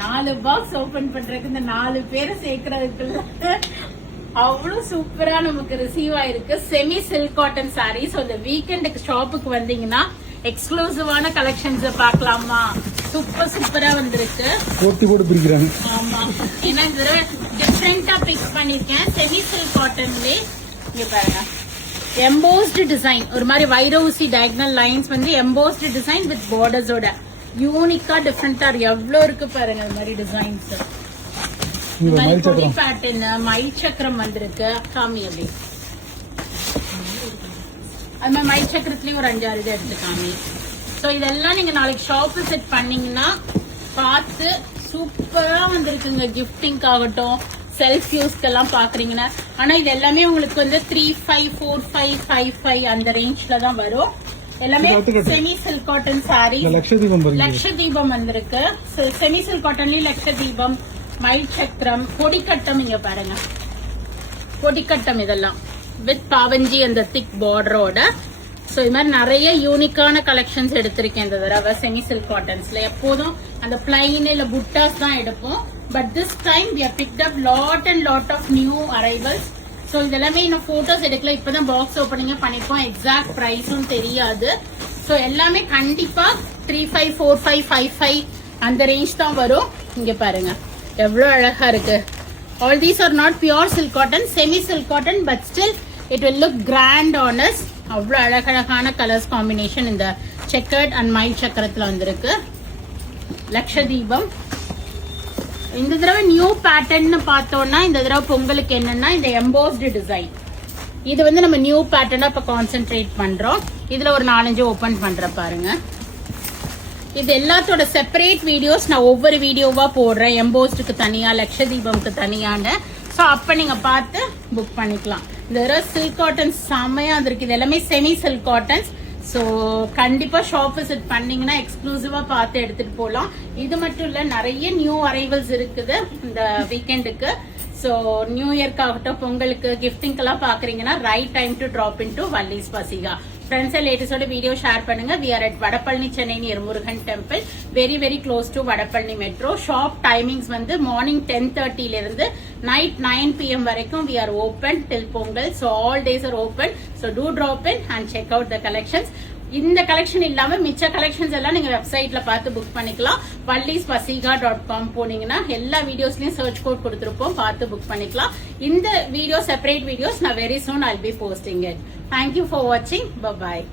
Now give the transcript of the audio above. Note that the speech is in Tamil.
4 பாக்ஸ் ஓபன் பண்றதுக்கு இந்த 4 பேரை சேர்க்கறதுக்குள்ள அவ்வளவு சூப்பரா நமக்கு ரிசீவ் ஆயிருக்கு. Semi silk cotton sorry. So இந்த வீக்கெண்டுக்கு ஷாப்புக்கு வந்தீங்கன்னா எக்ஸ்க்ளூசிவான கலெக்ஷன்ஸ் பாக்கலாமா? சூப்பரா வந்திருக்கு. போட்டி போட்டு பிரிக்கிறாங்க. ஆமா, ஏன்னா இந்த தடவை டிஃப்ரெண்டா பிக் பண்ணிருக்கேன். செமி சில்க் காட்டன்ல இங்க பாருங்க, எம்போஸ்டு டிசைன், ஒரு மாதிரி வைரவுசி டயகனல் லைன்ஸ் வந்து எம்போஸ்டு டிசைன் வித் பார்டர்ஸோட யூனிக்கா டிஃப்ரெண்டா எவ்வளவு இருக்கு பாருங்க. இந்த மாதிரி டிசைன்ஸ், பேட்டர்ன் மயில் சக்கரம் வந்திருக்கு. காமி அப்படி அது மாதிரி மயில் சக்கரத்துலயும் ஒரு 5-6 இது எடுத்துக்காமி. சோ இதெல்லாம் நீங்க நாளைக்கு ஷாப் செட் பண்ணீங்கன்னா பார்த்து சூப்பரா வந்திருக்குங்க. கிஃப்டிங் ஆகட்டும், செல்ஃப் யூஸ்க்கு எல்லாம் பாக்குறீங்கன்னா. ஆனா இது எல்லாமே உங்களுக்கு வந்து 35, 45, 55 அந்த ரேஞ்ச்ல தான் வரும். எல்லாமே செமி சில்க் காட்டன் சாரி. லட்சதீபம் வந்திருக்கு. செமி சில்க் காட்டன்லயும் லட்சதீபம், மயில் சக்கரம், கொடிக்கட்டம். இங்க பாருங்க, கொடிக்கட்டம் இதெல்லாம் வித் பாவஞ்சி அந்த திக் பார்டரோட. சோ இது மாதிரி நிறைய யூனிக்கான கலெக்ஷன்ஸ் எடுத்திருக்கேன் இந்த தடவை செமி சில்க் காட்டன்ஸ்ல. எப்போதும் அந்த பிளைன் இல்ல புட்டாஸ் தான் எடுப்போம். But this time we have picked up lot of new arrivals. So இதெல்லாமே இன்னும் போட்டோஸ் எடுக்கல, இப்பதான் பாக்ஸ் ஓபனிங் பண்ணிருக்கோம். எக்ஸாக்ட் பிரைஸும் தெரியாது. சோ எல்லாமே கண்டிப்பா 35, 45, 55 அந்த ரேஞ்ச் தான் வரும். இங்க பாருங்க எவ்வளவு அழகா இருக்கு. All these are not pure silk cotton, semi silk cotton, but still it will look grand on us. அவ்வளவு அழகழகான கலர்ஸ் காம்பினேஷன் இந்த செக்கர்ட் அண்ட் மயில் சக்கரத்துல வந்திருக்கு. லட்சதீபம் இந்த தடவை நியூ பேட்டர்ன் பார்த்தோம்னா, இந்த தடவை பொங்கலுக்கு என்னன்னா இந்த எம்போஸ்டு டிசைன். இது வந்து நம்ம நியூ பேட்டர்னா இப்ப கான்சென்ட்ரேட் பண்றோம். இதுல ஒரு 4-5 ஓபன் பண்ற பாருங்க. இது எல்லாத்தோட செப்பரேட் வீடியோஸ் நான் ஒவ்வொரு வீடியோவா போடுறேன். எம்போஸ்டுக்கு தனியா, லட்சதீபம்க்கு தனியான. சோ அப்ப நீங்க பார்த்து புக் பண்ணிக்கலாம். இந்த சில்க் காட்டன் செம்மையா இருக்கு. இது எல்லாமே செமி சில்க் காட்டன்ஸ். சோ கண்டிப்பா ஷாப் விசிட் பண்ணீங்கன்னா எக்ஸ்க்ளூசிவா பார்த்து எடுத்துட்டு போலாம். இது மட்டும் இல்ல, நிறைய நியூ அரைவல்ஸ் இருக்குது இந்த வீக்கெண்டுக்கு. சோ நியூ இயர்க்கு ஆகட்டும், பொங்கலுக்கு, கிஃப்டிங் எல்லாம் பாக்குறீங்கன்னா right time to drop in to Valli's Pasika. Friends and லேட்டஸ்டோட வீடியோ ஷேர் பண்ணுங்க. We are at Vadapalani, Chennai near Murugan temple, very close to Vadapalani metro. Shop timings வந்து மார்னிங் 10:30 இருந்து நைட் 9 PM வரைக்கும் we are open till Pongal. So all days are open. So do drop in and check out the collections. இந்த கலெக்ஷன் இல்லாம மிச்ச கலெக்ஷன்ஸ் எல்லாம் நீங்க வெப்சைட்ல பார்த்து புக் பண்ணிக்கலாம். valleespasiga.com போனீங்கன்னா எல்லா வீடியோஸ்லயும் சர்ச் கோட் கொடுத்திருப்போம், பார்த்து புக் பண்ணிக்கலாம். இந்த வீடியோ செப்பரேட் வீடியோஸ் நான் very soon I'll be posting it. Thank you for watching. Bye bye.